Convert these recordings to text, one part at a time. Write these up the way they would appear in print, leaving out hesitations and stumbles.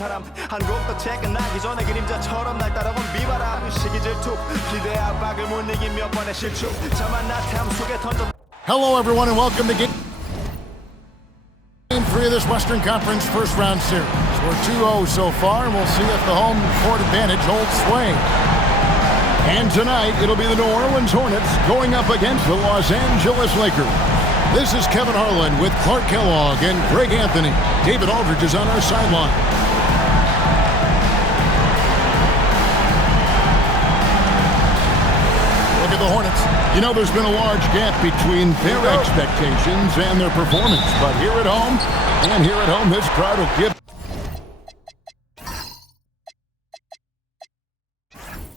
바람 한 곡도 채끝나기 전에 그림자처럼 날 따라온 비바람 시기 질투 기대 압박을 못 이긴 몇 번의 실축 자만 나태함 속에 던져. Hello everyone and welcome to Game 3 of this Western Conference first round series. We're 2-0 so far and we'll see if the home court advantage holds sway. And tonight it'll be the New Orleans Hornets going up against the Los Angeles Lakers. This is Kevin Harlan with Clark Kellogg and Greg Anthony. David Aldridge is on our sideline. Look at the Hornets. You know, there's been a large gap between their expectations and their performance. But here at home, this crowd will give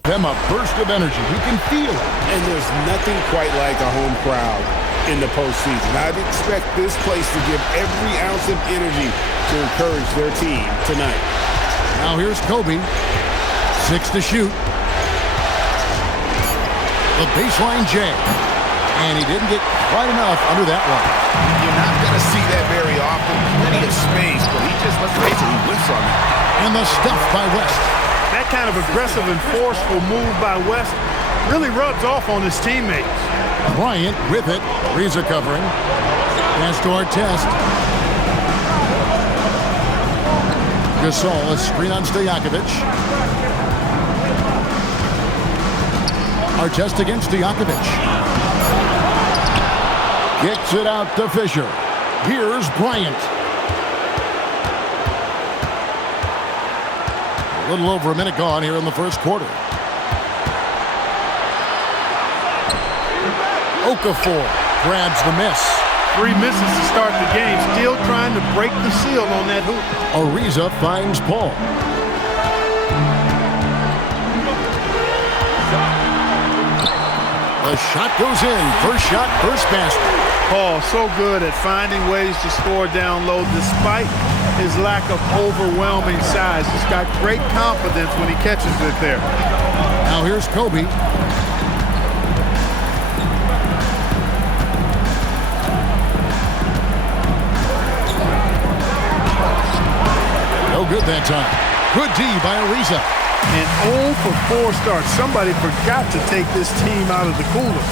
them a burst of energy. You can feel it. And there's nothing quite like a home crowd in the postseason. I'd expect this place to give every ounce of energy to encourage their team tonight. Now here's Kobe. 6 to shoot. The baseline J. And he didn't get quite enough under that one. You're not going to see that very often. Plenty of space, but he just, let's face it, he whiffs on it. And the stuff by West. That kind of aggressive and forceful move by West really rubs off on his teammates. Bryant with it. Reza covering. Pass to Artest. Gasol, a screen on Stojakovic. Artest against Stojakovic. Kicks it out to Fisher. Here's Bryant. A little over a minute gone here in the first quarter. Okafor grabs the miss. 3 misses to start the game. Still trying to break the seal on that hoop. Ariza finds Paul. The shot goes in. First shot, first basket. Paul so good at finding ways to score down low despite his lack of overwhelming size. He's got great confidence when he catches it there. Now here's Kobe. No good that time. Good D by Ariza. An 0 for 4 start. Somebody forgot to take this team out of the cooler.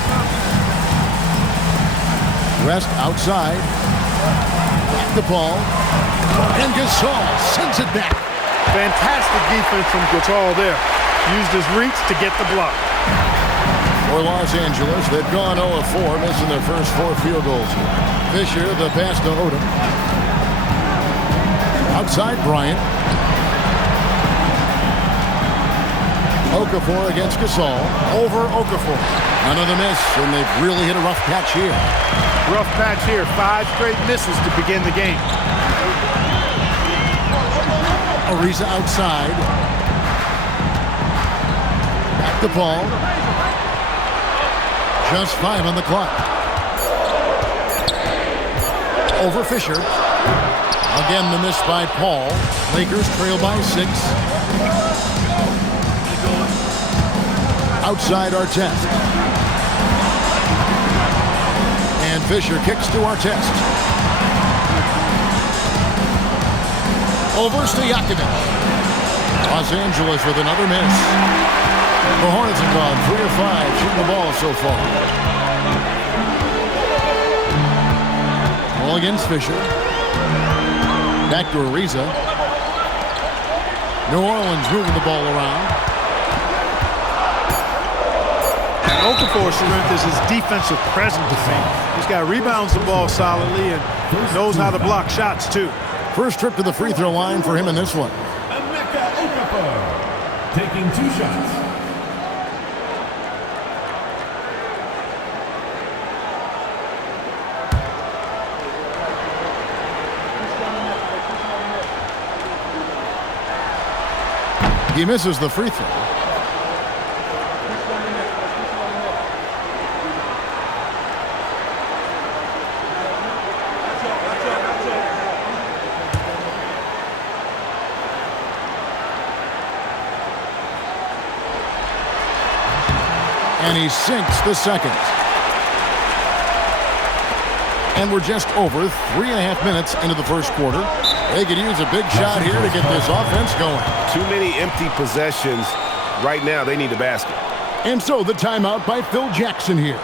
Rest outside. Back the ball. And Gasol sends it back. Fantastic defense from Gasol there. Used his reach to get the block. For Los Angeles, they've gone 0 of 4, missing their first 4 field goals. Fisher, the pass to Odom. Outside Bryant. Okafor against Gasol. Over Okafor. Another miss, and they've really hit a rough patch here. Rough patch here. 5 straight misses to begin the game. Ariza outside. Back the ball. Just 5 on the clock. Over Fisher. Again, the miss by Paul. Lakers trail by 6. Outside Artest. And Fisher kicks to Artest. Over Stojakovic. Los Angeles with another miss. The Hornets have gone 3 of 5 shooting the ball so far. Ball against Fisher. Back to Ariza. New Orleans moving the ball around. Okafor's strength is his defensive presence. He's got rebounds the ball solidly and knows how to block shots too. First trip to the free throw line for him in this one. Emeka Okafor taking 2 shots. He misses the free throw. And he sinks the second. And we're just over 3.5 minutes into the first quarter. They could use a big shot here to get this offense going. Too many empty possessions. Right now, they need the basket. And so the timeout by Phil Jackson here.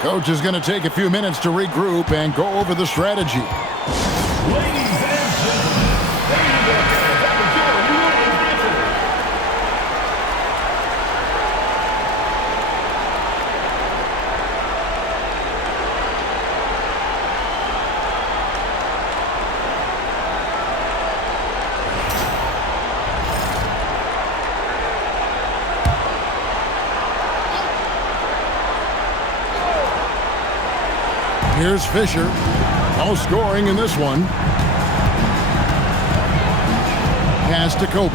Coach is going to take a few minutes to regroup and go over the strategy. Ladies and gentlemen, there you go. That was your Louisville Pistons. Here's Fisher. No scoring in this one. Pass to Kobe.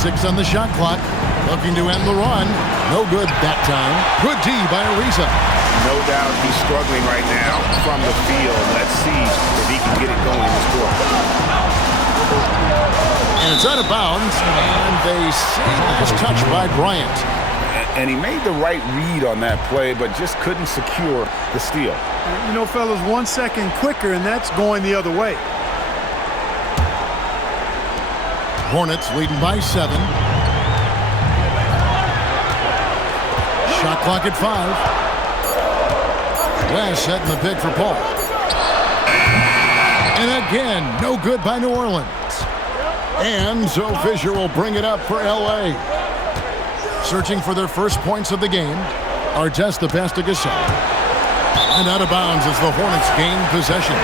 Six on the shot clock. Looking to end the run. No good that time. Good D by Ariza. No doubt he's struggling right now from the field. Let's see if he can get it going in this quarter. And it's out of bounds. And they say last touch by Bryant. And he made the right read on that play, but just couldn't secure the steal. You know, fellas, 1 second quicker, and that's going the other way. Hornets leading by 7. Shot clock at 5. West setting the pick for Paul. And again, no good by New Orleans. And so Fisher will bring it up for L.A. Searching for their first points of the game. Artest the pass to Gasol. And out of bounds as the Hornets gain possession.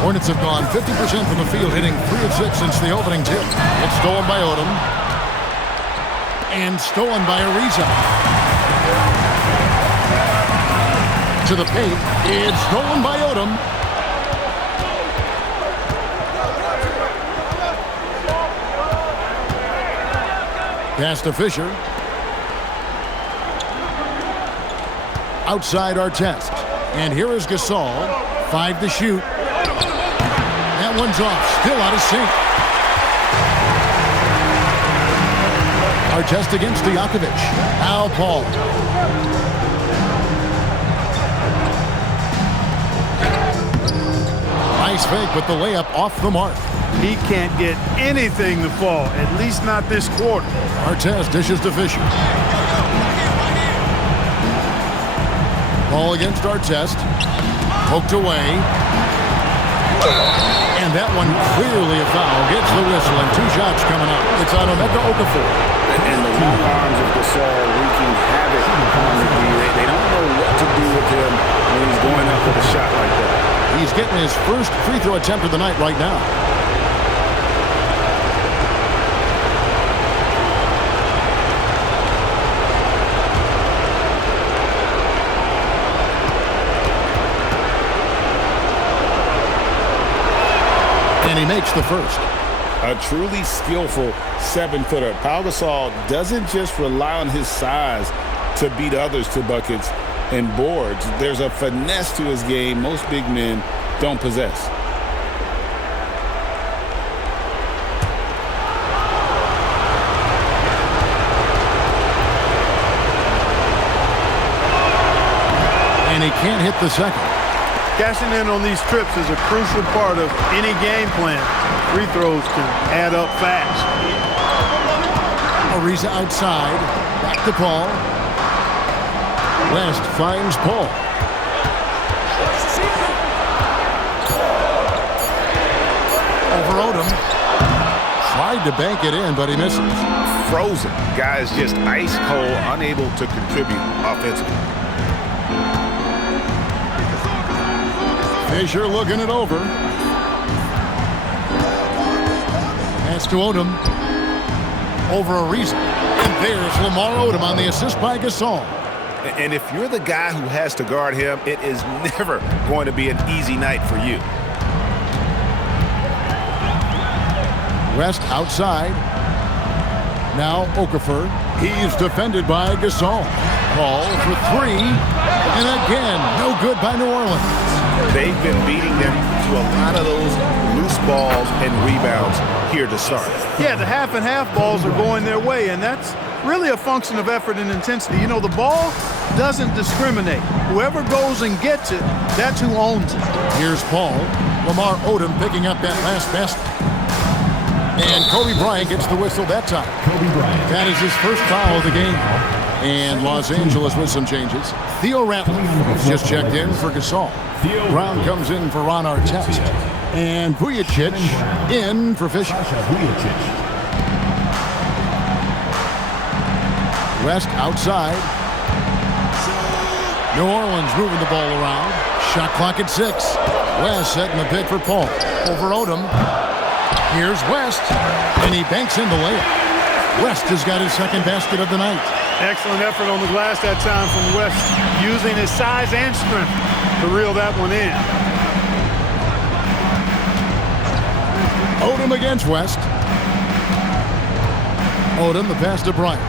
Hornets have gone 50% from the field, hitting 3 of 6 since the opening tip. It's stolen by Odom. And stolen by Ariza. To the paint. It's stolen by Odom. Pass to Fisher. Outside Artest. And here is Gasol. 5 to shoot. That one's off. Still out of sync. Artest against Stojakovic. Al Paul. Nice fake, but the layup off the mark. He can't get anything to fall, at least not this quarter. Artest dishes to Fisher. Ball against Artest. Poked away. And that one clearly a foul. Gets the whistle and 2 shots coming up. It's on Emeka Okafor. And the long arms of Gasol wreaking havoc on the D. They don't know what to do with him when he's going up with a shot like that. He's getting his first free throw attempt of the night right now. And he makes the first. A truly skillful 7-footer. Pau Gasol doesn't just rely on his size to beat others to buckets and boards. There's a finesse to his game most big men don't possess. And he can't hit the second. Cashing in on these trips is a crucial part of any game plan. Free throws can add up fast. Ariza outside. Back to Paul. West finds Paul. Over Odom. Tried to bank it in, but he misses. Frozen. Guys just ice cold, unable to contribute offensively. Fisher looking it over. Pass to Odom. Over Ariza. And there's Lamar Odom on the assist by Gasol. And if you're the guy who has to guard him, it is never going to be an easy night for you. West outside. Now Okafor. He's defended by Gasol. Paul for 3. And again, no good by New Orleans. they've been beating them to a lot of those loose balls and rebounds here to start. Yeah, the half and half balls are going their way, and that's really a function of effort and intensity. You know, the ball doesn't discriminate. Whoever goes and gets it, that's who owns it. Here's Paul. Lamar Odom picking up that last basket. And Kobe Bryant gets the whistle that time. Kobe Bryant. That is his first foul of the game. And Los Angeles with some changes. Theo Ratliff has just checked in for Gasol. Brown comes in for Ron Artest. And Vujicic in for Fisher. West outside. New Orleans moving the ball around. Shot clock at 6. West setting the pick for Paul. Over Odom. Here's West. And he banks in the layup. West has got his second basket of the night. Excellent effort on the glass that time from West, using his size and strength to reel that one in. Odom against West. Odom, the pass to Bryant.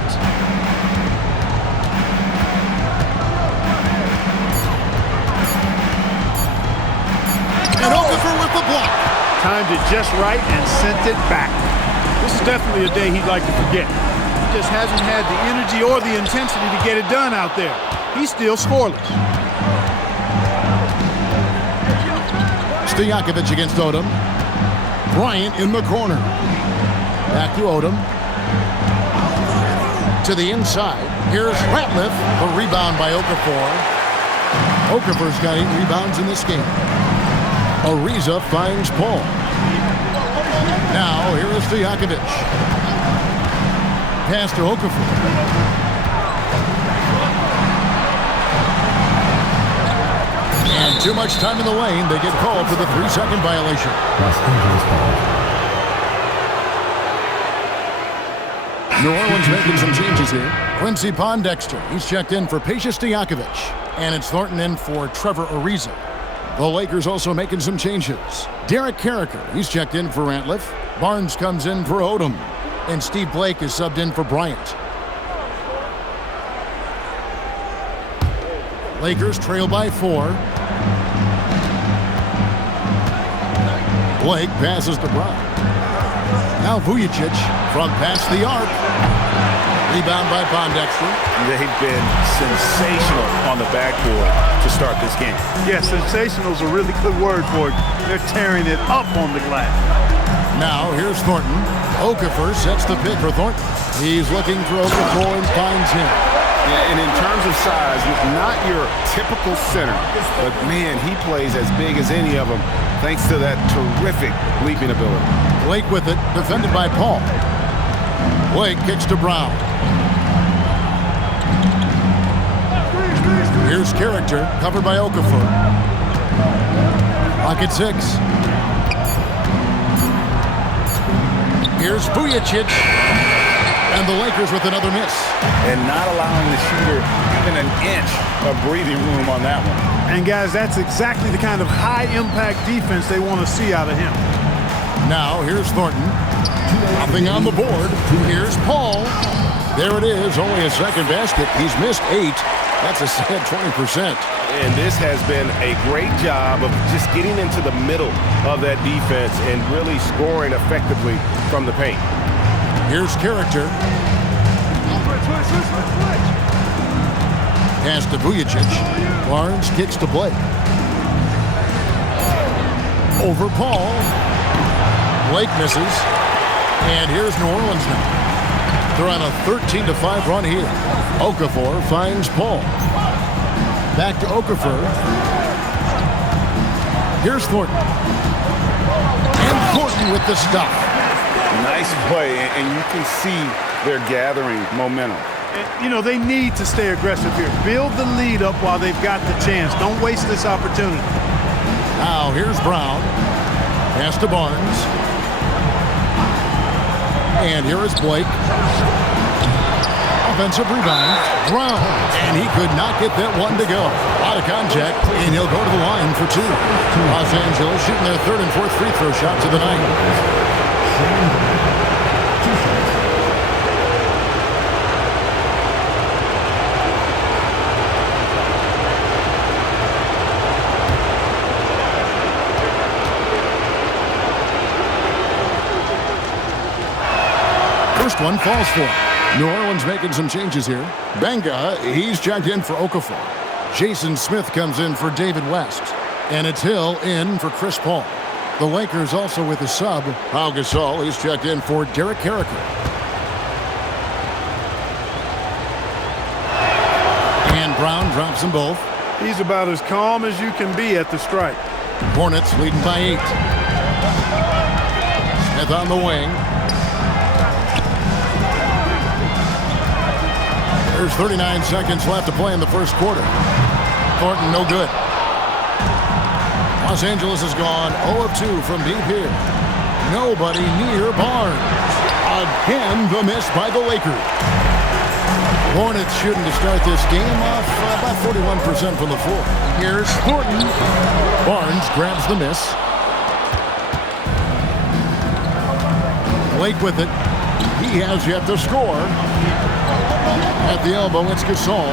And Okafor with the block. Timed it just right and sent it back. This is definitely a day he'd like to forget. He just hasn't had the energy or the intensity to get it done out there. He's still scoreless. Stojakovic against Odom. Bryant in the corner. Back to Odom. To the inside. Here's Ratliff. The rebound by Okafor. Okafor's got 8 rebounds in this game. Ariza finds Paul. Now, here is Stojakovic. Pass to Okafor. And too much time in the lane. They get called for the 3-second violation. Los Angeles ball. New Orleans making some changes here. Quincy Pondexter, he's checked in for Peja Stojakovic. And it's Thornton in for Trevor Ariza. The Lakers also making some changes. Derek Carricker, he's checked in for Ratliff. Barnes comes in for Odom. And Steve Blake is subbed in for Bryant. Lakers trail by 4. Blake passes to Brown. Now Vujicic from past the arc. Rebound by Pondexter. They've been sensational on the backboard to start this game. Yeah, sensational is a really good word for it. They're tearing it up on the glass. Now here's Thornton. Okafor sets the pick for Thornton. He's looking for Okafor and finds him. Yeah, and in terms of size, not your typical center, but man, he plays as big as any of them thanks to that terrific leaping ability. Blake with it, defended by Paul. Blake kicks to Brown. Here's Character, covered by Okafor. Clock at 6. Here's Vujicic. And the Lakers with another miss. And not allowing the shooter even an inch of breathing room on that one. And guys, that's exactly the kind of high-impact defense they want to see out of him. Now here's Thornton. Nothing on the board. Here's Paul. There it is, only a second basket. He's missed 8. That's a sad 20%. And this has been a great job of just getting into the middle of that defense and really scoring effectively from the paint. Here's Character. Pass to Vujicic. Barnes kicks to Blake. Over Paul. Blake misses. And here's New Orleans now. They're on a 13-5 run here. Okafor finds Paul. Back to Okafor. Here's Thornton. And Thornton with the stop. Nice play, and you can see they're gathering momentum. You know, they need to stay aggressive here. Build the lead up while they've got the chance. Don't waste this opportunity. Now here's Brown. Pass to Barnes. And here is Blake. Offensive rebound. Brown. And he could not get that one to go. Out of contact, and he'll go to the line for 2. Los Angeles shooting their 3rd and 4th free throw shots of the night. first one falls for him. New Orleans making some changes here. Benga, he's checked in for Okafor. Jason Smith comes in for David West. And it's Hill in for Chris Paul. The Lakers also with a sub. Pau Gasol, he's checked in for Derek Carricker. And Brown drops them both. He's about as calm as you can be at the stripe. Hornets leading by 8. Smith on the wing. There's 39 seconds left to play in the first quarter. Thornton no good. Los Angeles has gone 0 of 2 from deep here. Nobody near Barnes. Again, the miss by the Lakers. Hornets shooting to start this game off about 41% from the floor. Here's Thornton. Barnes grabs the miss. Blake with it. He has yet to score. At the elbow, it's Gasol.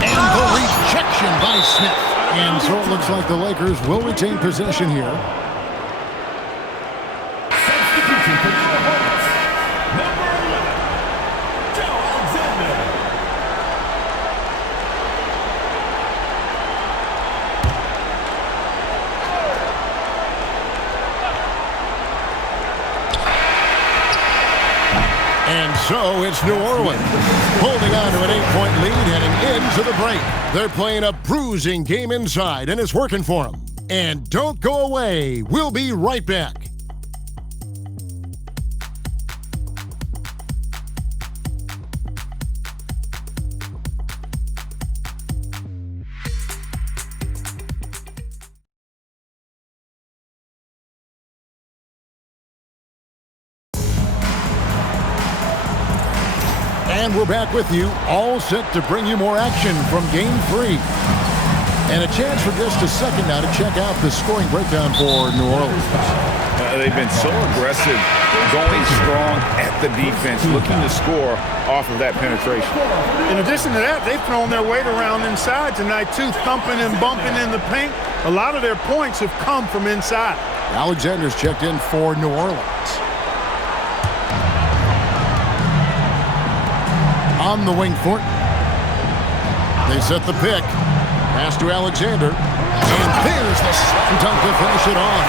And the rejection by Smith. And so it looks like the Lakers will retain possession here. Substitution for the Hornets. Number 11, Joe Alexander. And so it's New Orleans holding on to an 8-point lead heading into the break. They're playing a bruising game inside, and it's working for them. And don't go away. We'll be right back. And we're back with you, all set to bring you more action from Game 3. And a chance for just a second now to check out the scoring breakdown for New Orleans. They've been so aggressive, going strong at the defense, looking to score off of that penetration. In addition to that, they've thrown their weight around inside tonight, too, thumping and bumping in the paint. A lot of their points have come from inside. Alexander's checked in for New Orleans. On the wing, Thornton. They set the pick. Pass to Alexander. And there's the slam dunk to finish it off.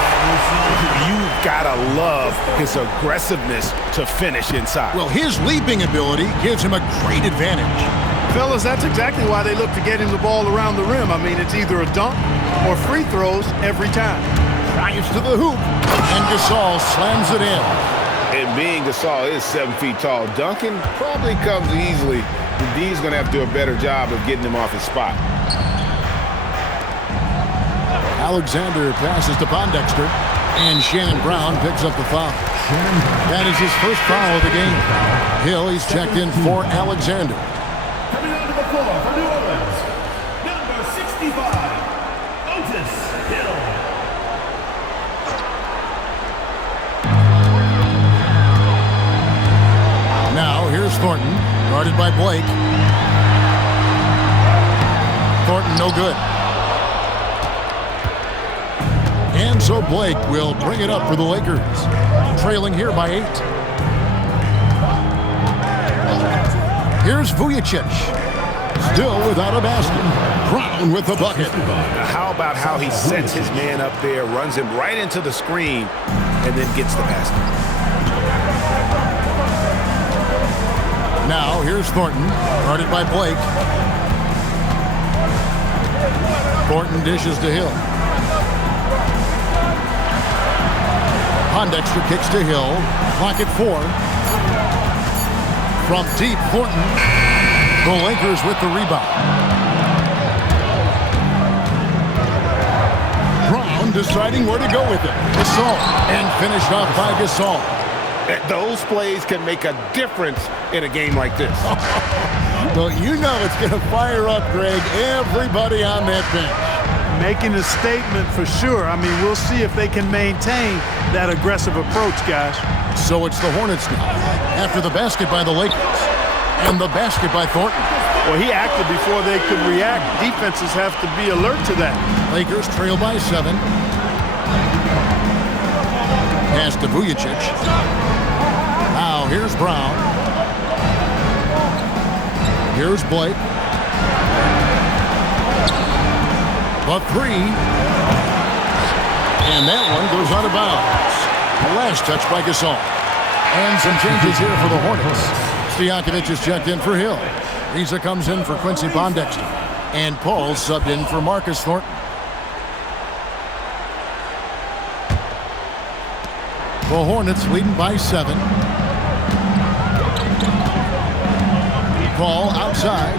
You've got to love his aggressiveness to finish inside. Well, his leaping ability gives him a great advantage. Fellas, that's exactly why they look to get him the ball around the rim. I mean, it's either a dunk or free throws every time. Drives to the hoop. And Gasol slams it in. And being Gasol is 7 feet tall, dunking probably comes easily. D's going to have to do a better job of getting him off his spot. Alexander passes to Pondexter, and Shannon Brown picks up the foul. That is his first foul of the game. Hill, he's checked in for Alexander. Coming onto the floor for New Orleans, number 65, Otis Hill. Now, here's Thornton, guarded by Blake. Thornton, no good. And so Blake will bring it up for the Lakers, trailing here by 8. Here's Vujacic, still without a basket. Brown with the bucket. How about how he sets his man up there, runs him right into the screen, and then gets the basket. Now, here's Thornton, guarded by Blake. Thornton dishes to Hill. Pondexter kicks to Hill. Clock at 4. From deep, Thornton. The Lakers with the rebound. Brown deciding where to go with it. Gasol. And finished off by Gasol. Those plays can make a difference in a game like this. Well, you know it's going to fire up, Greg, everybody on that bench. Making a statement for sure. I mean, we'll see if they can maintain that aggressive approach, guys. So it's the Hornets now, after the basket by the Lakers and the basket by Thornton. Well, he acted before they could react. Defenses have to be alert to that. Lakers trail by 7. Pass to Vujacic. Now here's Brown. Here's Blake. The three. And that one goes out of bounds. The last touch by Gasol. And some changes here for the Hornets. Stojakovic is checked in for Hill. Riza comes in for Quincy Pondexter. And Paul subbed in for Marcus Thornton. The Hornets leading by 7. Paul outside.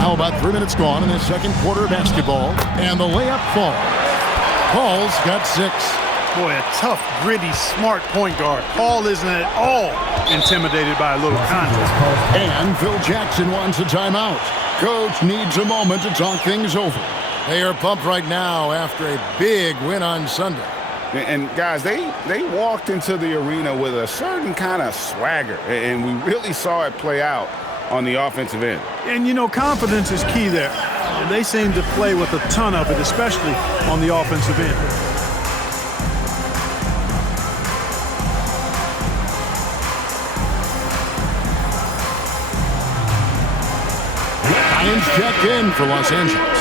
How about 3 minutes gone in the second quarter of basketball? And the layup falls. Paul's got 6. Boy, a tough, gritty, smart point guard. Paul isn't at all intimidated by a little contest. And Phil Jackson wants a timeout. Coach needs a moment to talk things over. They are pumped right now after a big win on Sunday. And guys, they walked into the arena with a certain kind of swagger, and we really saw it play out on the offensive end. And, you know, confidence is key there. And they seem to play with a ton of it, especially on the offensive end. Lions checked in for Los Angeles.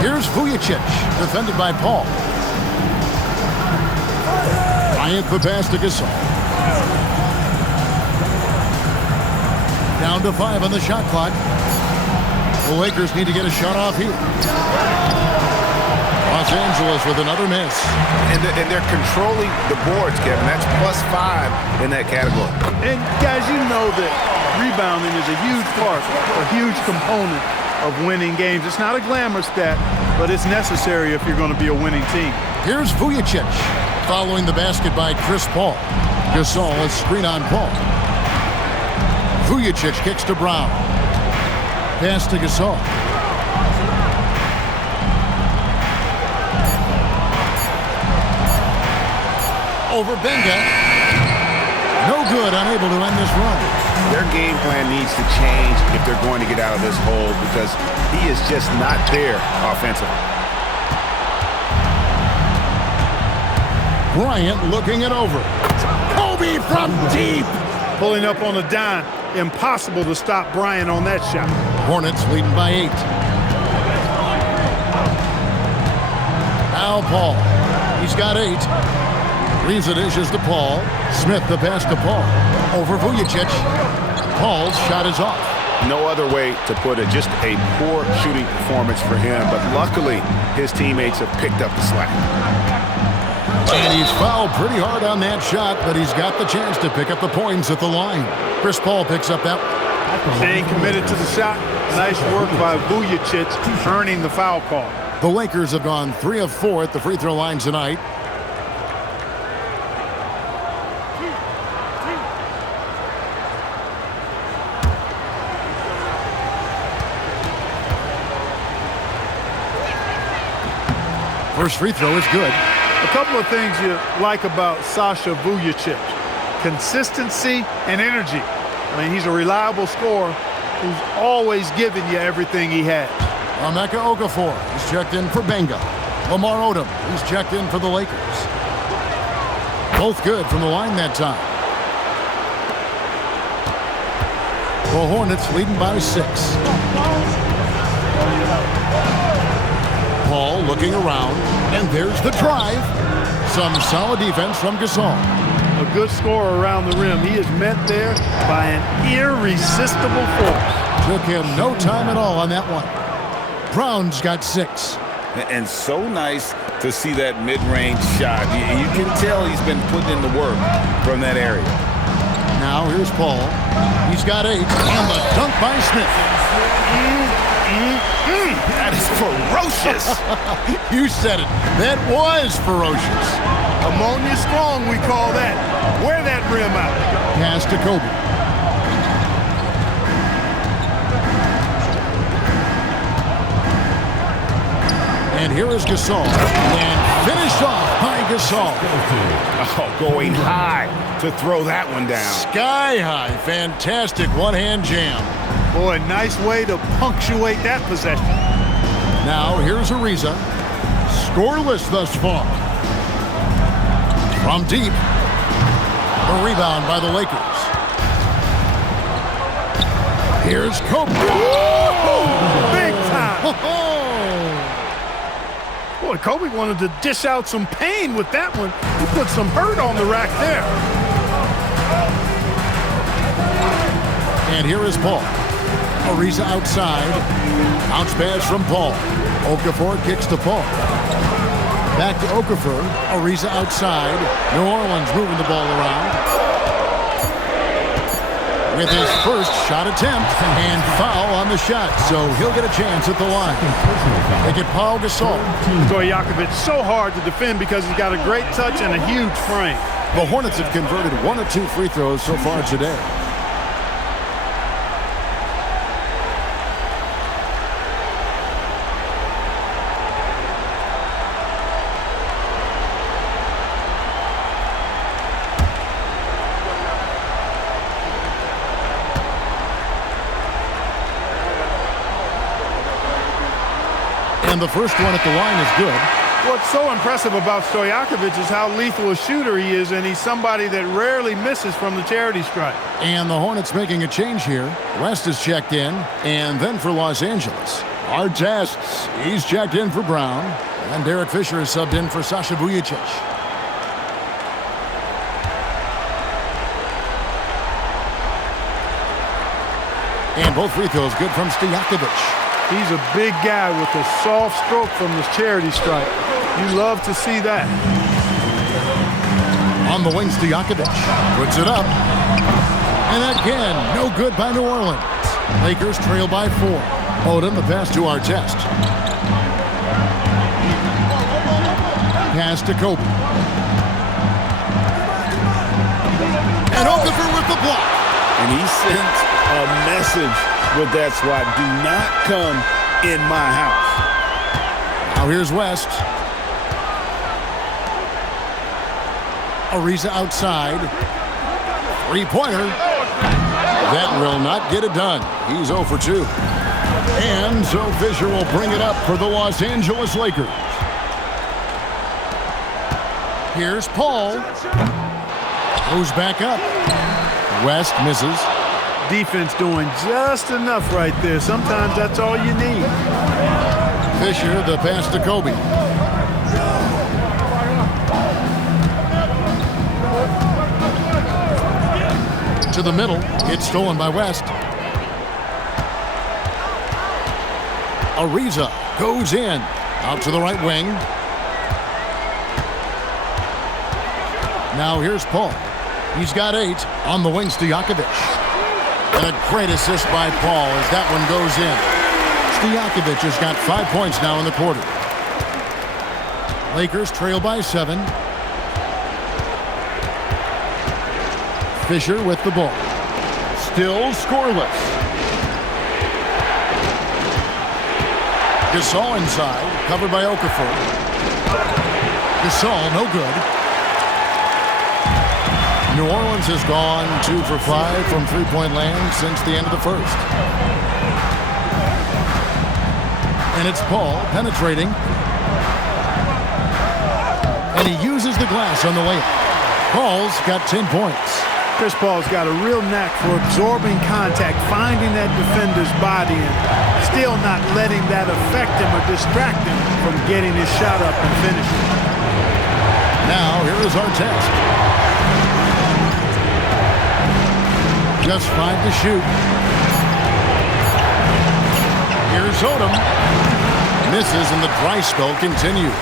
Here's Vujacic, defended by Paul. Bryant the pass to Gasol. Down to 5 on the shot clock. The Lakers need to get a shot off here. Los Angeles with another miss. And they're controlling the boards, Kevin. That's +5 in that category. And, guys, you know that rebounding is a huge part, a huge component of winning games. It's not a glamour stat, but it's necessary if you're going to be a winning team. Here's Vujacic, following the basket by Chris Paul. Gasol is screen on Paul. Vujacic kicks to Brown. Pass to Gasol. Over Benga. No good, unable to end this run. Their game plan needs to change if they're going to get out of this hole because he is just not there offensively. Bryant looking it over. Kobe from deep. Pulling up on a dime. Impossible to stop Bryant on that shot. Hornets leading by 8. Now Paul. He's got 8. Riza dishes to Paul. Smith the pass to Paul. Over Vujacic. Paul's shot is off. No other way to put it. Just a poor shooting performance for him. But luckily, his teammates have picked up the slack. And he's fouled pretty hard on that shot, but he's got the chance to pick up the points at the line. Chris Paul picks up that. Staying committed to the shot. Nice work by Vujacic, earning the foul call. The Lakers have gone 3 of 4 at the free throw line tonight. First free throw is good. A couple of things you like about Sasha Vujacic. Consistency and energy. I mean, he's a reliable scorer who's always giving you everything he has. Emeka Okafor is checked in for Benga. Lamar Odom is checked in for the Lakers. Both good from the line that time. The Hornets leading by 6. Paul looking around, and there's the drive. Some solid defense from Gasol. A good scorer around the rim. He is met there by an irresistible force. Took him no time at all on that one. Brown's got 6. And so nice to see that mid-range shot. You can tell he's been putting in the work from that area. Now here's Paul. He's got 8. And the dunk by Smith. That is ferocious. You said it. That was ferocious. Ammonia strong, we call that. Wear that rim out. Pass to Kobe. here is Gasol. And finished off by Gasol. Oh, going high to throw that one down. Sky high. Fantastic one-hand jam. Boy, nice way to punctuate that possession. Now here's Ariza. Scoreless thus far. From deep. A rebound by the Lakers. Here's Kobe. Big time. Boy, Kobe wanted to dish out some pain with that one. He put some hurt on the rack there. And here is Paul. Ariza outside. Bounce pass from Paul. Okafor kicks to Paul. Back to Okafor. Ariza outside. New Orleans moving the ball around. With his first shot attempt and foul on the shot, so he'll get a chance at the line. They get Paul Gasol. Stojakovic so hard to defend because he's got a great touch and a huge frame. The Hornets have converted 1 of 2 free throws so far today. And the first one at the line is good. What's so impressive about Stojakovic is how lethal a shooter he is, and he's somebody that rarely misses from the charity stripe. And the Hornets making a change here. West is checked in, and then for Los Angeles. Artests, he's checked in for Brown, and Derek Fisher is subbed in for Sasha Vujacic. And both free throws good from Stojakovic. He's a big guy with a soft stroke from the charity stripe. You love to see that. On the wing, Stojakovic puts it up. And again, no good by New Orleans. Lakers trail by 4. Odom, the pass to Artest. Pass to Kobe. And Okafor with the block. And he sent a message with that swat. Do not come in my house. Now here's West. Ariza outside. Three-pointer. That will not get it done. He's 0 for 2. And so Fisher will bring it up for the Los Angeles Lakers. Here's Paul. Goes back up. West misses. Defense doing just enough right there. Sometimes that's all you need. Fisher, the pass to Kobe. To the middle. It's stolen by West. Ariza goes in. Out to the right wing. Now here's Paul. He's got 8 on the wing, Stojakovic. And a great assist by Paul as that one goes in. Stojakovic has got 5 points now in the quarter. Lakers trail by 7. Fisher with the ball. Still scoreless. Gasol inside, covered by Okafor. Gasol, no good. New Orleans has gone 2 for 5 from three-point land since the end of the first. And it's Paul penetrating. And he uses the glass on the layup. Paul's got 10 points. Chris Paul's got a real knack for absorbing contact, finding that defender's body, and still not letting that affect him or distract him from getting his shot up and finishing. Now, here is our test. Just 5 to shoot. Here's Odom. Misses, and the dry spell continues.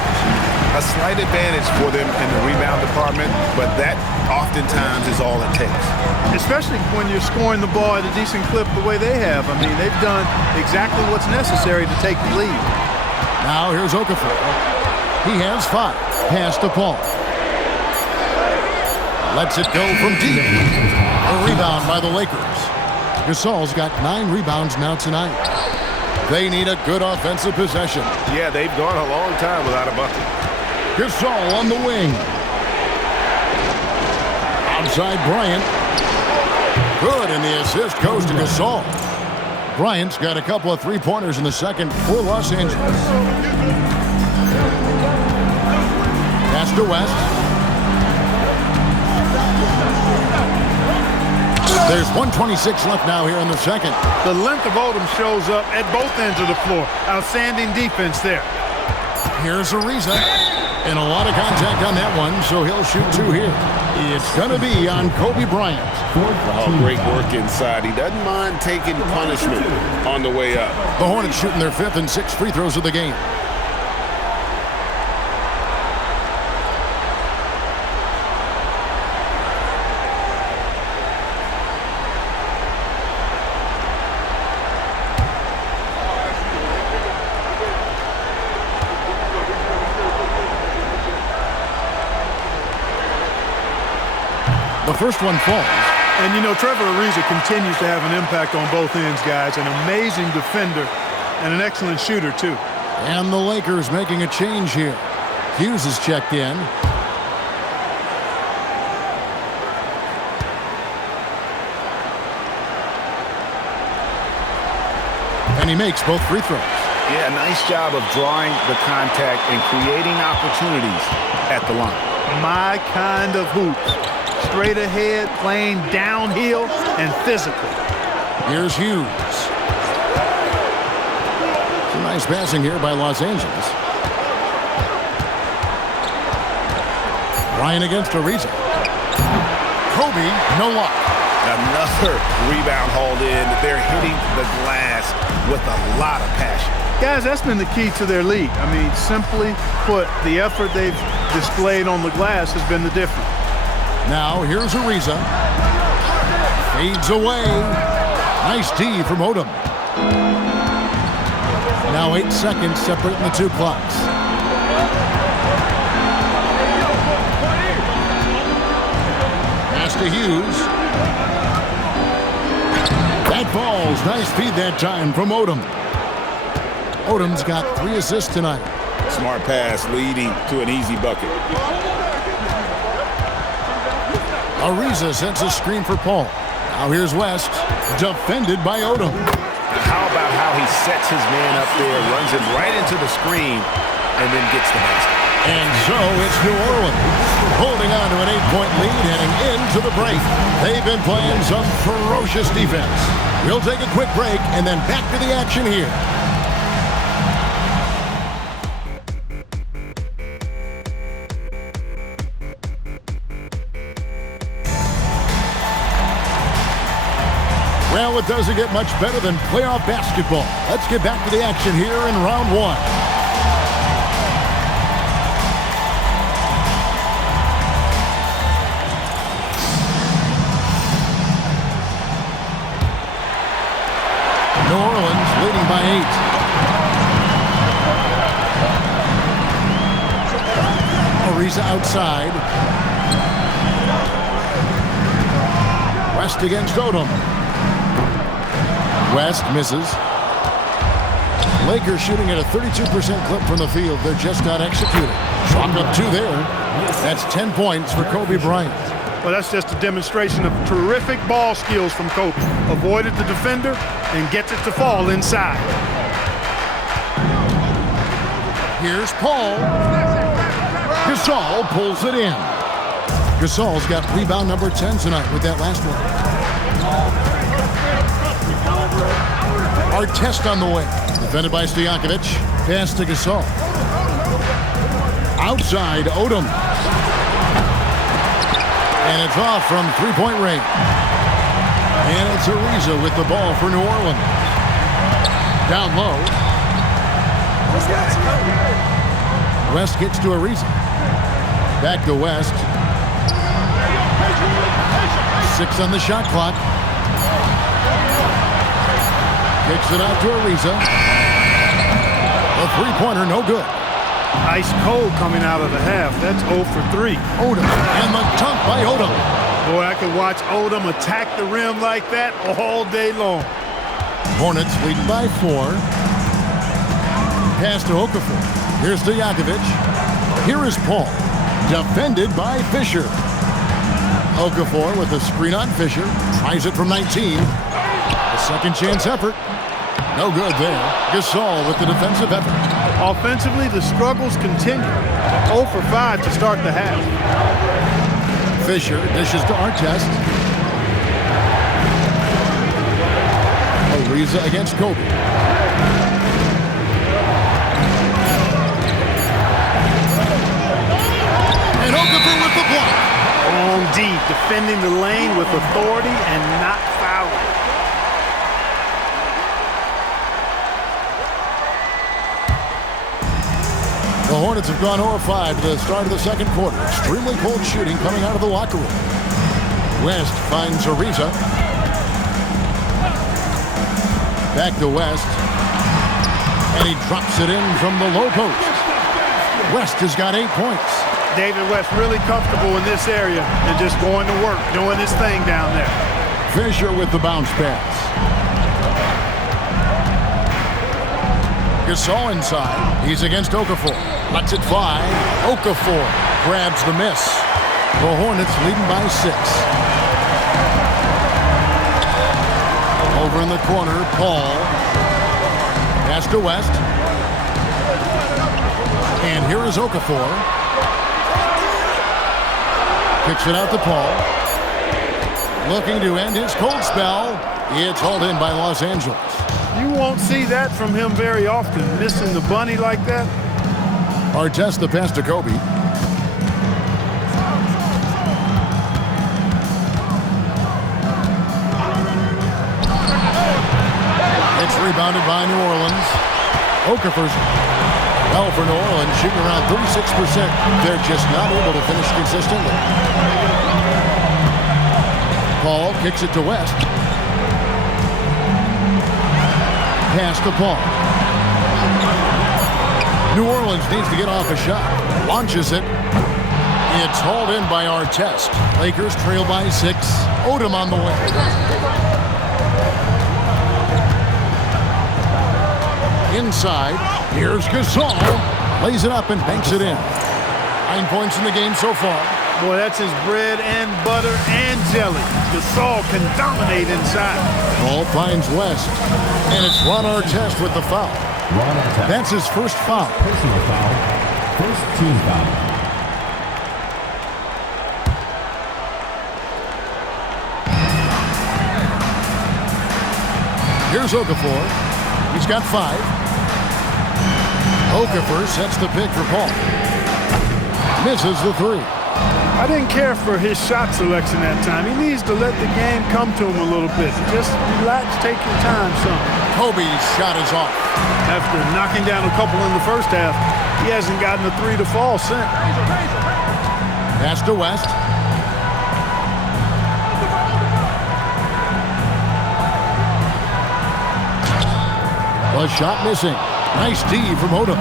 A slight advantage for them in the rebound department, but that oftentimes is all it takes. Especially when you're scoring the ball at a decent clip the way they have. I mean, they've done exactly what's necessary to take the lead. Now here's Okafor. He has 5. Pass to Paul. Lets it go from deep. A rebound by the Lakers. Gasol's got 9 rebounds now tonight. They need a good offensive possession. Yeah, they've gone a long time without a bucket. Gasol on the wing. Outside Bryant. Good, and the assist goes to Gasol. Bryant's got a couple of three-pointers in the second for Los Angeles. Pass to West. There's 1:26 left now here in the second. The length of Odom shows up at both ends of the floor. Outstanding defense there. Here's Ariza. And a lot of contact on that one, so he'll shoot two here. It's going to be on Kobe Bryant. Oh, great work inside. He doesn't mind taking punishment on the way up. The Hornets shooting their fifth and sixth free throws of the game. The first one falls. And, you know, Trevor Ariza continues to have an impact on both ends, guys. An amazing defender and an excellent shooter, too. And the Lakers making a change here. Hughes is checked in. And he makes both free throws. Yeah, nice job of drawing the contact and creating opportunities at the line. My kind of hoops. Straight ahead, playing downhill and physical. Here's Hughes. Some nice passing here by Los Angeles. Ryan against Ariza. Kobe, no luck. Another rebound hauled in. They're hitting the glass with a lot of passion. Guys, that's been the key to their lead. I mean, simply put, the effort they've displayed on the glass has been the difference. Now, here's Ariza. Fades away. Nice D from Odom. Now 8 seconds separating the two clocks. Pass to Hughes. That falls. Nice feed that time from Odom. Odom's got 3 assists tonight. Smart pass leading to an easy bucket. Ariza sends a screen for Paul. Now here's West, defended by Odom. How about how he sets his man up there, runs him right into the screen, and then gets the basket. And so it's New Orleans holding on to an 8-point lead heading into the break. They've been playing some ferocious defense. We'll take a quick break and then back to the action here. Well, it doesn't get much better than playoff basketball. Let's get back to the action here in round 1. New Orleans leading by 8. Ariza outside. West against Odom. West misses. Lakers shooting at a 32% clip from the field. They're just not executing. Chalk up 2 there. That's 10 points for Kobe Bryant. Well, that's just a demonstration of terrific ball skills from Kobe. Avoided the defender and gets it to fall inside. Here's Paul. Gasol pulls it in. Gasol's got rebound number 10 tonight with that last one. Artest on the way. Defended by Stojakovic. Pass to Gasol. Outside, Odom. And it's off from three-point range. And it's Ariza with the ball for New Orleans. Down low. West gets to Ariza. Back to West. 6 on the shot clock. Kicks it out to Ariza. A three-pointer, no good. Ice cold coming out of the half. That's 0 for 3. Odom, and the dunk by Odom. Boy, I could watch Odom attack the rim like that all day long. Hornets lead by 4. Pass to Okafor. Here's Stojakovic. Here is Paul. Defended by Fisher. Okafor with a screen on Fisher. Tries it from 19. A second chance effort. No good there. Gasol with the defensive effort. Offensively, the struggles continue. 0 for 5 to start the half. Fisher dishes to Artest. Ariza against Kobe. And Okafor with the block. On deep, defending the lane with authority and not fouling. The Hornets have gone 0-5 to the start of the second quarter. Extremely cold shooting coming out of the locker room. West finds Ariza. Back to West. And he drops it in from the low post. West has got 8 points. David West really comfortable in this area and just going to work, doing his thing down there. Fisher with the bounce pass. Gasol inside. He's against Okafor. Lets it fly. Okafor grabs the miss. The Hornets leading by 6. Over in the corner, Paul. Pass to West. And here is Okafor. Kicks it out to Paul. Looking to end his cold spell. It's hauled in by Los Angeles. You won't see that from him very often, missing the bunny like that. Artest the pass to Kobe. It's rebounded by New Orleans. Okafor's well for New Orleans, shooting around 36%. They're just not able to finish consistently. Paul kicks it to West. Pass to Paul. New Orleans needs to get off a shot. Launches it. It's hauled in by Artest. Lakers trail by 6. Odom on the way. Inside. Here's Gasol. Lays it up and banks it in. 9 points in the game so far. Boy, that's his bread and butter and jelly. Gasol can dominate inside. Ball finds West. And it's Ron Artest with the foul. That's his first foul. Personal foul. First team foul. Here's Okafor. He's got 5. Okafor sets the pick for Paul. Misses the 3. I didn't care for his shot selection that time. He needs to let the game come to him a little bit. Just relax, take your time, son. Kobe's shot is off. After knocking down a couple in the first half, he hasn't gotten a 3 to fall since. Pass to West. The shot missing. Nice D from Odom.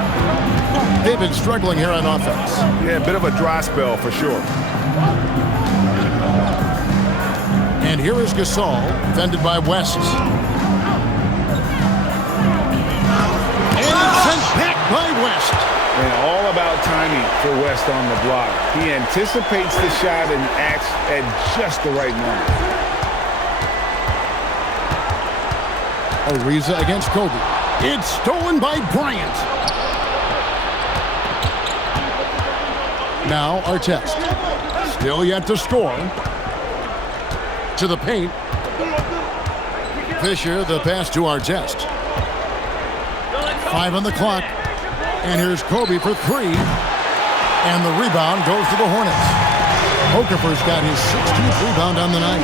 They've been struggling here on offense. Yeah, a bit of a dry spell for sure. And here is Gasol, defended by West. And it's sent back by West. And all about timing for West on the block. He anticipates the shot and acts at just the right moment. Ariza against Kobe. It's stolen by Bryant. Now Artest. Still yet to score. To the paint. Fisher, the pass to Artest. 5 on the clock. And here's Kobe for 3. And the rebound goes to the Hornets. Okafor's got his 16th rebound on the night.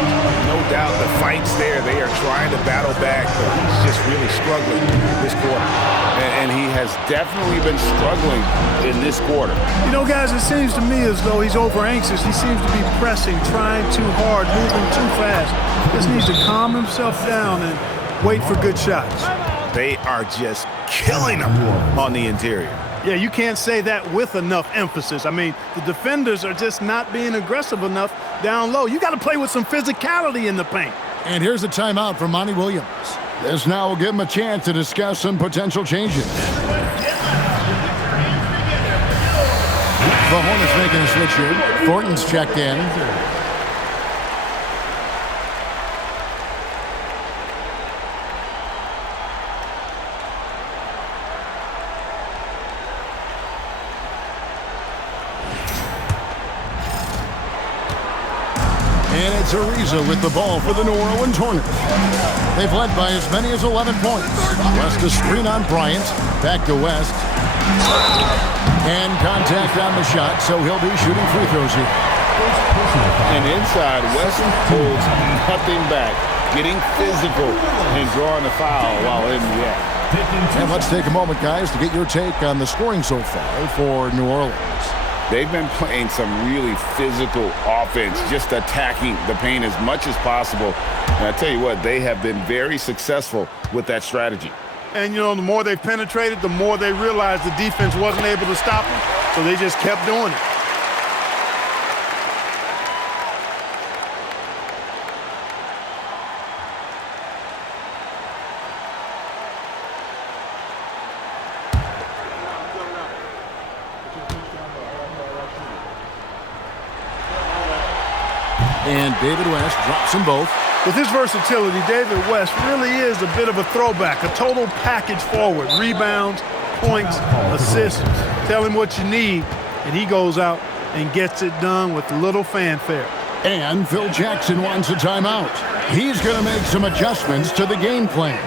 No doubt the fight's there. They are trying to battle back, but he's just really struggling this quarter. And he has definitely been struggling in this quarter. You know, guys, it seems to me as though he's over anxious. He seems to be pressing, trying too hard, moving too fast. Just needs to calm himself down and wait for good shots. They are just killing him on the interior. Yeah, you can't say that with enough emphasis. I mean, the defenders are just not being aggressive enough down low. You got to play with some physicality in the paint. And here's a timeout from Monty Williams. This now will give him a chance to discuss some potential changes. The Hornets making a switch here. Thornton's checked in. And it's Ariza with the ball for the New Orleans Hornets. They've led by as many as 11 points. West a screen on Bryant. Back to West. And contact on the shot, so he'll be shooting free throws here. And inside, West holds nothing back, getting physical and drawing a foul while in the act. And let's take a moment, guys, to get your take on the scoring so far for New Orleans. They've been playing some really physical offense, just attacking the paint as much as possible. And I tell you what, they have been very successful with that strategy. And, you know, the more they penetrated, the more they realized the defense wasn't able to stop them, so they just kept doing it. And David West drops them both. With his versatility, David West really is a bit of a throwback, a total package forward. Rebounds, points, assists. Tell him what you need, and he goes out and gets it done with little fanfare. And Phil Jackson wants a timeout. He's going to make some adjustments to the game plan.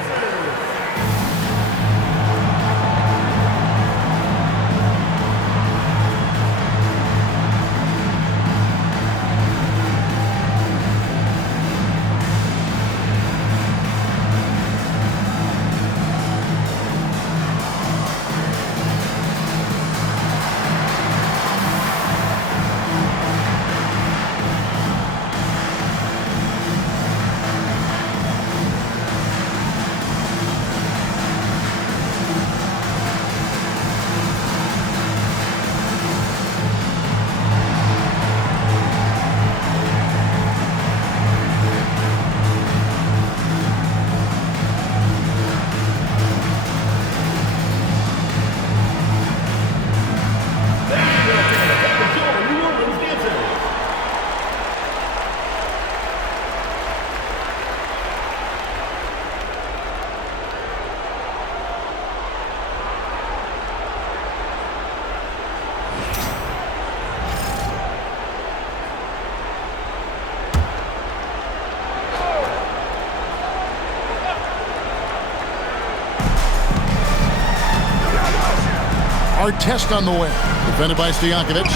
Our test on the way. Defended by Stojakovic.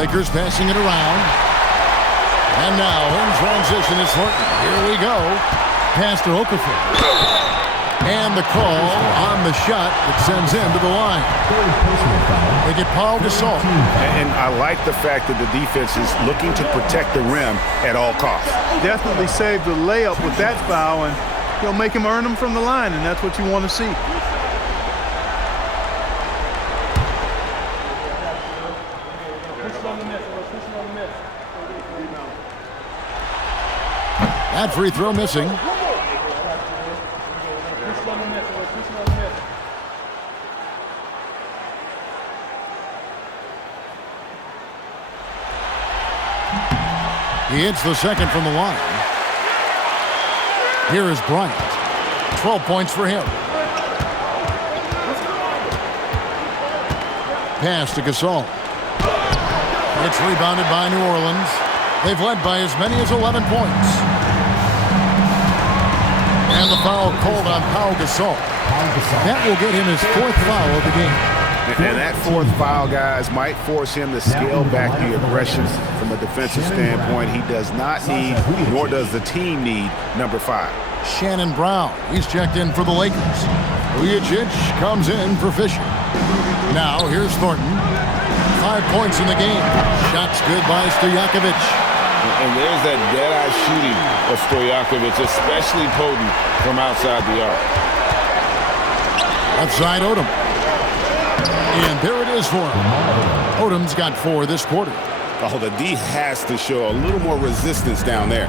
Lakers passing it around. And now in transition is Thornton. Here we go. Pass to Okafor. And the call on the shot that sends him to the line. They get Paul Gasol. And I like the fact that the defense is looking to protect the rim at all costs. Definitely saved the layup with that foul, and he'll make him earn them from the line, and that's what you want to see. That free throw missing. He hits the second from the line. Here is Bryant. 12 points for him. Pass to Gasol. It's rebounded by New Orleans. They've led by as many as 11 points. And the foul called on Paul Gasol. That will get him his fourth foul of the game. And that fourth foul, guys, might force him to scale back the aggression from a defensive standpoint. He does not need, nor does the team need, number 5. Shannon Brown, he's checked in for the Lakers. Vujacic comes in for Fisher. Now here's Thornton. 5 points in the game. Shots good by Stojakovic. And there's that dead-eye shooting of Stojakovic, especially potent from outside the arc. Outside Odom. And there it is for him. Odom's got 4 this quarter. Oh, the D has to show a little more resistance down there.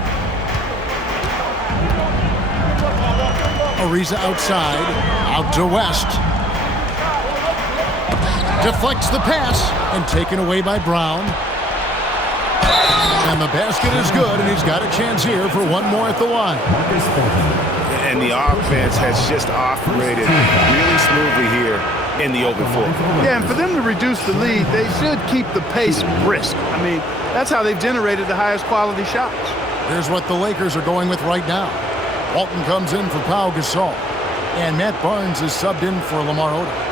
Ariza outside. Out to West. Deflects the pass and taken away by Brown. And the basket is good, and he's got a chance here for one more at the line. And the offense has just operated really smoothly here in the open floor. Yeah, and for them to reduce the lead, they should keep the pace brisk. I mean, that's how they've generated the highest quality shots. Here's what the Lakers are going with right now. Walton comes in for Pau Gasol. And Matt Barnes is subbed in for Lamar Odom.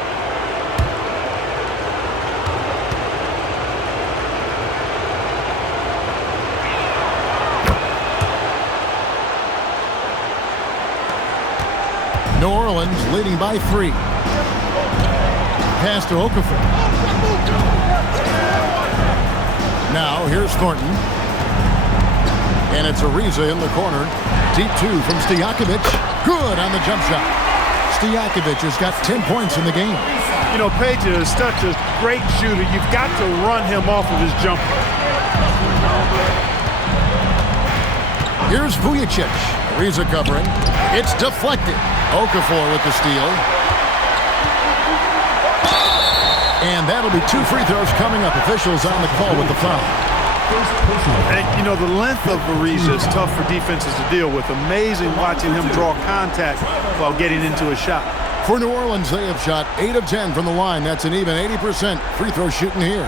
New Orleans leading by 3. Pass to Okafor. Now here's Thornton. And it's Ariza in the corner. Deep 2 from Stojakovic. Good on the jump shot. Stojakovic has got 10 points in the game. You know, Page is such a great shooter. You've got to run him off of his jumper. Here's Vujacic. Ariza covering. It's deflected. Okafor with the steal. And that'll be 2 free throws coming up. Officials on the call with the foul. And, you know, the length of Ariza is tough for defenses to deal with. Amazing watching him draw contact while getting into a shot. For New Orleans, they have shot 8 of 10 from the line. That's an even 80% free throw shooting here.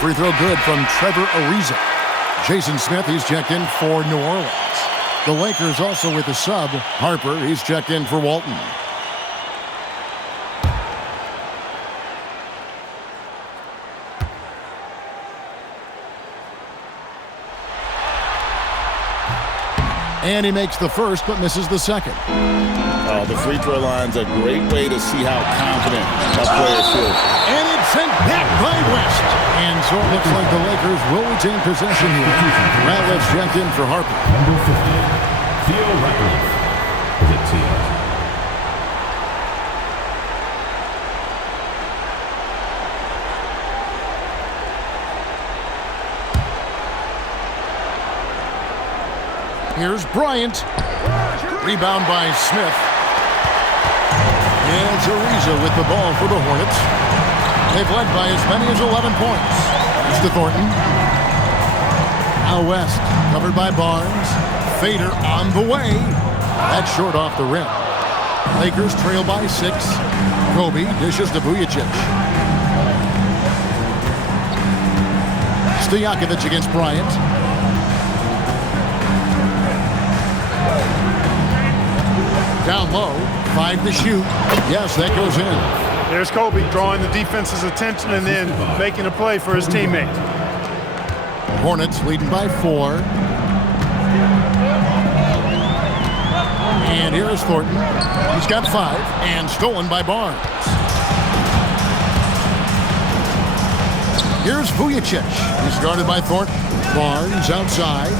Free throw good from Trevor Ariza. Jason Smith, he's checked in for New Orleans. The Lakers also with a sub. Harper, he's checked in for Walton. And he makes the first but misses the second. The free throw line's a great way to see how confident a player feels. And it's sent back by West. And so it looks like the Lakers will retain possession here. Ratliff's checked in for Harper. Number 50, Theo Ratliff. Is it Theo? Here's Bryant. Rebound by Smith. And it's Ariza with the ball for the Hornets. They've led by as many as 11 points. It's to Thornton. Now West, covered by Barnes. Fader on the way. That's short off the rim. Lakers trail by 6. Kobe dishes to Vujacic. Stojakovic against Bryant. Down low, 5 to shoot. Yes, that goes in. There's Kobe drawing the defense's attention and then making a play for his teammate. Hornets leading by 4. And here's Thornton. He's got 5 and stolen by Barnes. Here's Vujacic. He's guarded by Thornton. Barnes outside.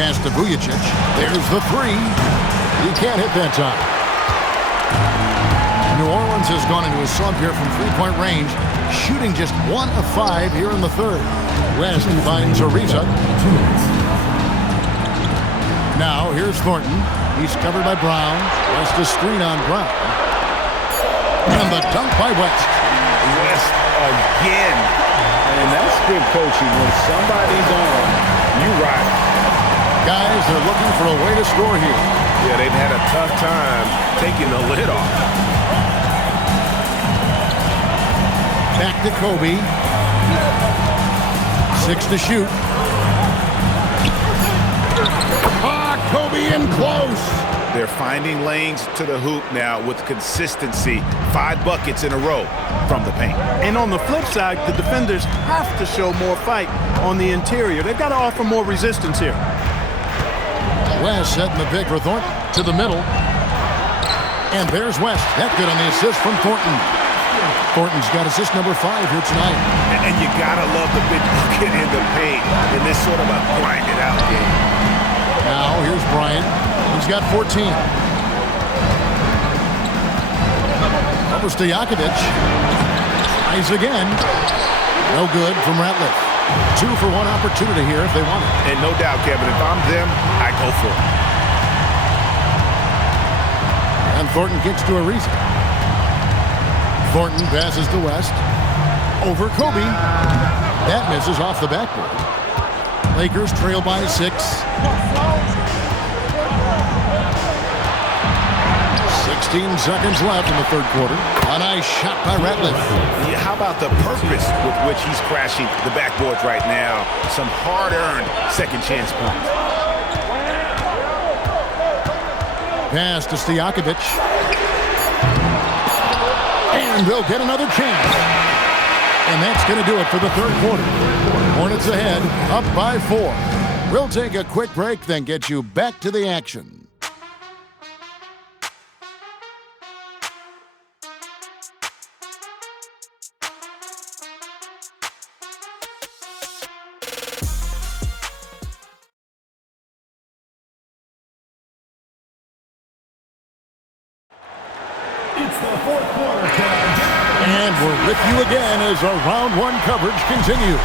Pass to Vujacic. There's the 3. He can't hit that time. New Orleans has gone into a slump here from three-point range, shooting just 1 of 5 here in the third. West finds Ariza. Now here's Thornton. He's covered by Brown. West a screen on Brown. And the dunk by West. West again. And that's good coaching. When somebody's on, you ride. Guys, they're looking for a way to score here. Yeah, they've had a tough time taking the lid off. Back to Kobe. 6 to shoot. Kobe in close. They're finding lanes to the hoop now with consistency. 5 buckets in a row from the paint. And on the flip side, the defenders have to show more fight on the interior. They've got to offer more resistance here. West setting the pick for Thornton to the middle. And there's West. That good on the assist from Thornton. Thornton's got assist number 5 here tonight. And you gotta love the big bucket in the paint in this sort of a grinded out game. Now here's Bryant. He's got 14. Over Stojakovic. Tries again. No good from Ratliff. 2 for 1 opportunity here if they want it. And no doubt, Kevin, if I'm them, I go for it. And Thornton kicks to Ariza. Thornton passes to West. Over Kobe. That misses off the backboard. Lakers trail by 6. 16 seconds left in the third quarter. A nice shot by Ratliff. Yeah, how about the purpose with which he's crashing the backboards right now? Some hard-earned second chance points. Pass to Stojakovic. And they'll get another chance. And that's going to do it for the third quarter. Hornets ahead, up by 4. We'll take a quick break, then get you back to the action. It's the fourth quarter. And we're with you again as our round 1 coverage continues.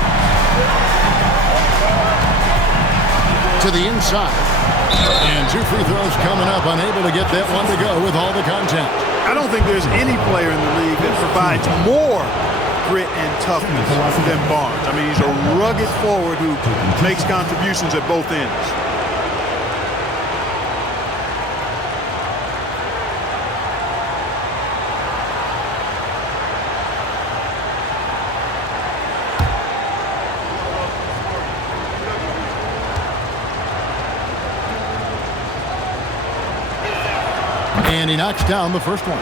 To the inside. And 2 free throws coming up, unable to get that one to go with all the contact. I don't think there's any player in the league that provides more grit and toughness than Barnes. I mean, he's a rugged forward who makes contributions at both ends. And he knocks down the first one.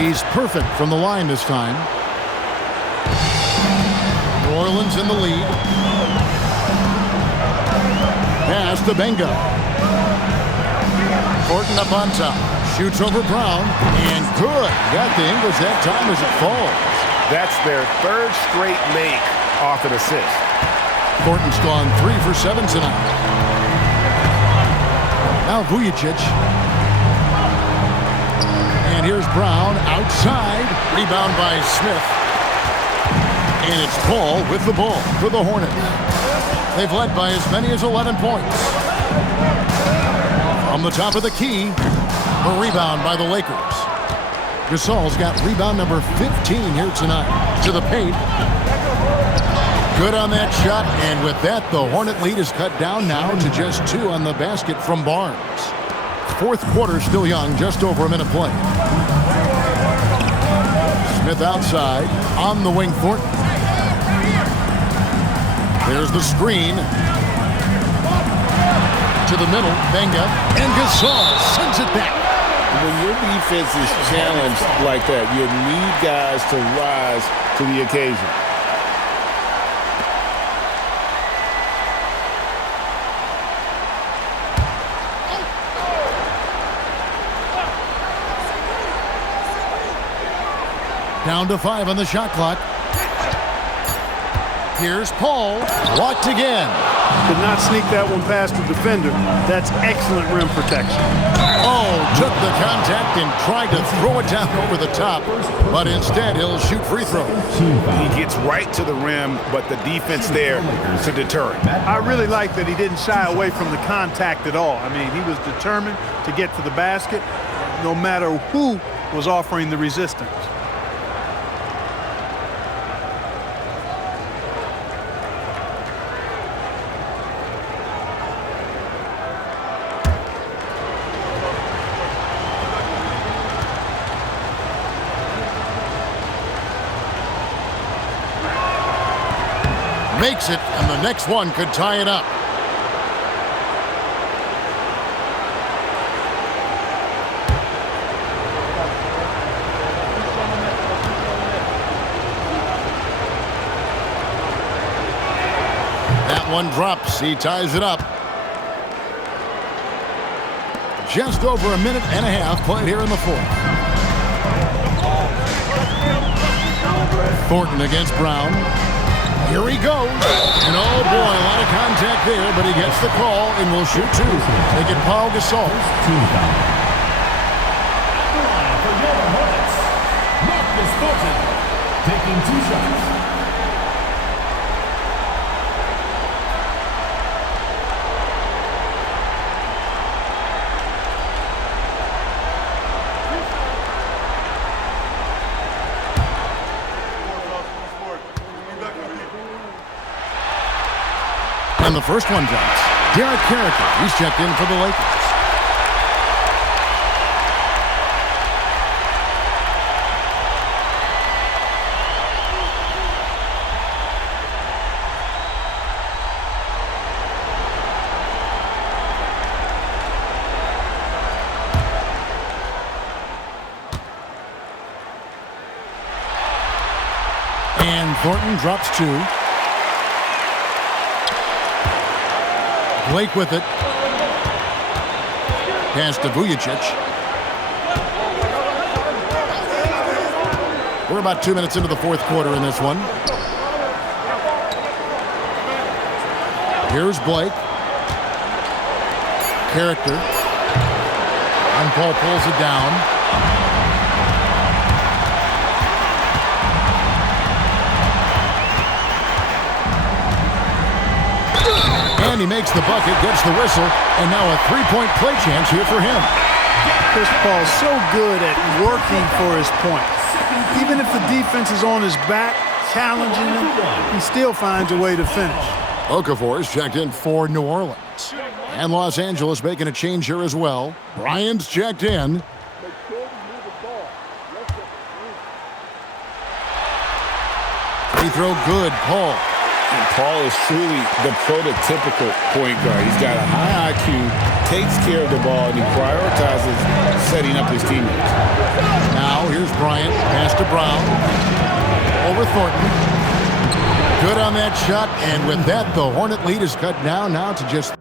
He's perfect from the line this time. New Orleans in the lead. Pass to Benga. Thornton up on top. Shoots over Brown. And good. Got the English that time as it falls. That's their third straight make off an assist. Thornton's gone 3 for 7 tonight. Now Vujicic. And here's Brown outside. Rebound by Smith. And it's Paul with the ball for the Hornets. They've led by as many as 11 points. From the top of the key, a rebound by the Lakers. Gasol's got rebound number 15 here tonight. To the paint. Good on that shot, and with that, the Hornet lead is cut down now to just 2 on the basket from Barnes. Fourth quarter still young, just over a minute play. Smith outside, on the wing Thornton. There's the screen. To the middle, Benga, and Gasol sends it back. When your defense is challenged like that, you need guys to rise to the occasion. Down to 5 on the shot clock. Here's Paul, blocked again. Did not sneak that one past the defender. That's excellent rim protection. Oh, took the contact and tried to throw it down over the top, but instead he'll shoot free throws. He gets right to the rim, but the defense there to deter him. I really like that he didn't shy away from the contact at all. I mean, he was determined to get to the basket no matter who was offering the resistance. Makes it, and the next one could tie it up. That one drops. He ties it up. Just over a minute and a half played here in the fourth. Thornton against Brown. Here he goes. And oh boy, a lot of contact there, but he gets the call and will shoot two. They get Paul Gasol. Marcus Thornton taking 2 shots. And the first one drops. Derek Carricker, he's checked in for the Lakers. And Thornton drops 2. Blake with it. Pass to Vujacic. We're about 2 minutes into the fourth quarter in this one. Here's Blake. Character. And Paul pulls it down. And he makes the bucket, gets the whistle, and now a three-point play chance here for him. Chris Paul's so good at working for his point. Even if the defense is on his back, challenging him, he still finds a way to finish. Okafor is checked in for New Orleans. And Los Angeles making a change here as well. Bryant's checked in. Free throw good, Paul. And Paul is truly the prototypical point guard. He's got a high IQ, takes care of the ball, and he prioritizes setting up his teammates. Now here's Bryant, pass to Brown. Over Thornton. Good on that shot, and with that, the Hornet lead is cut down now to just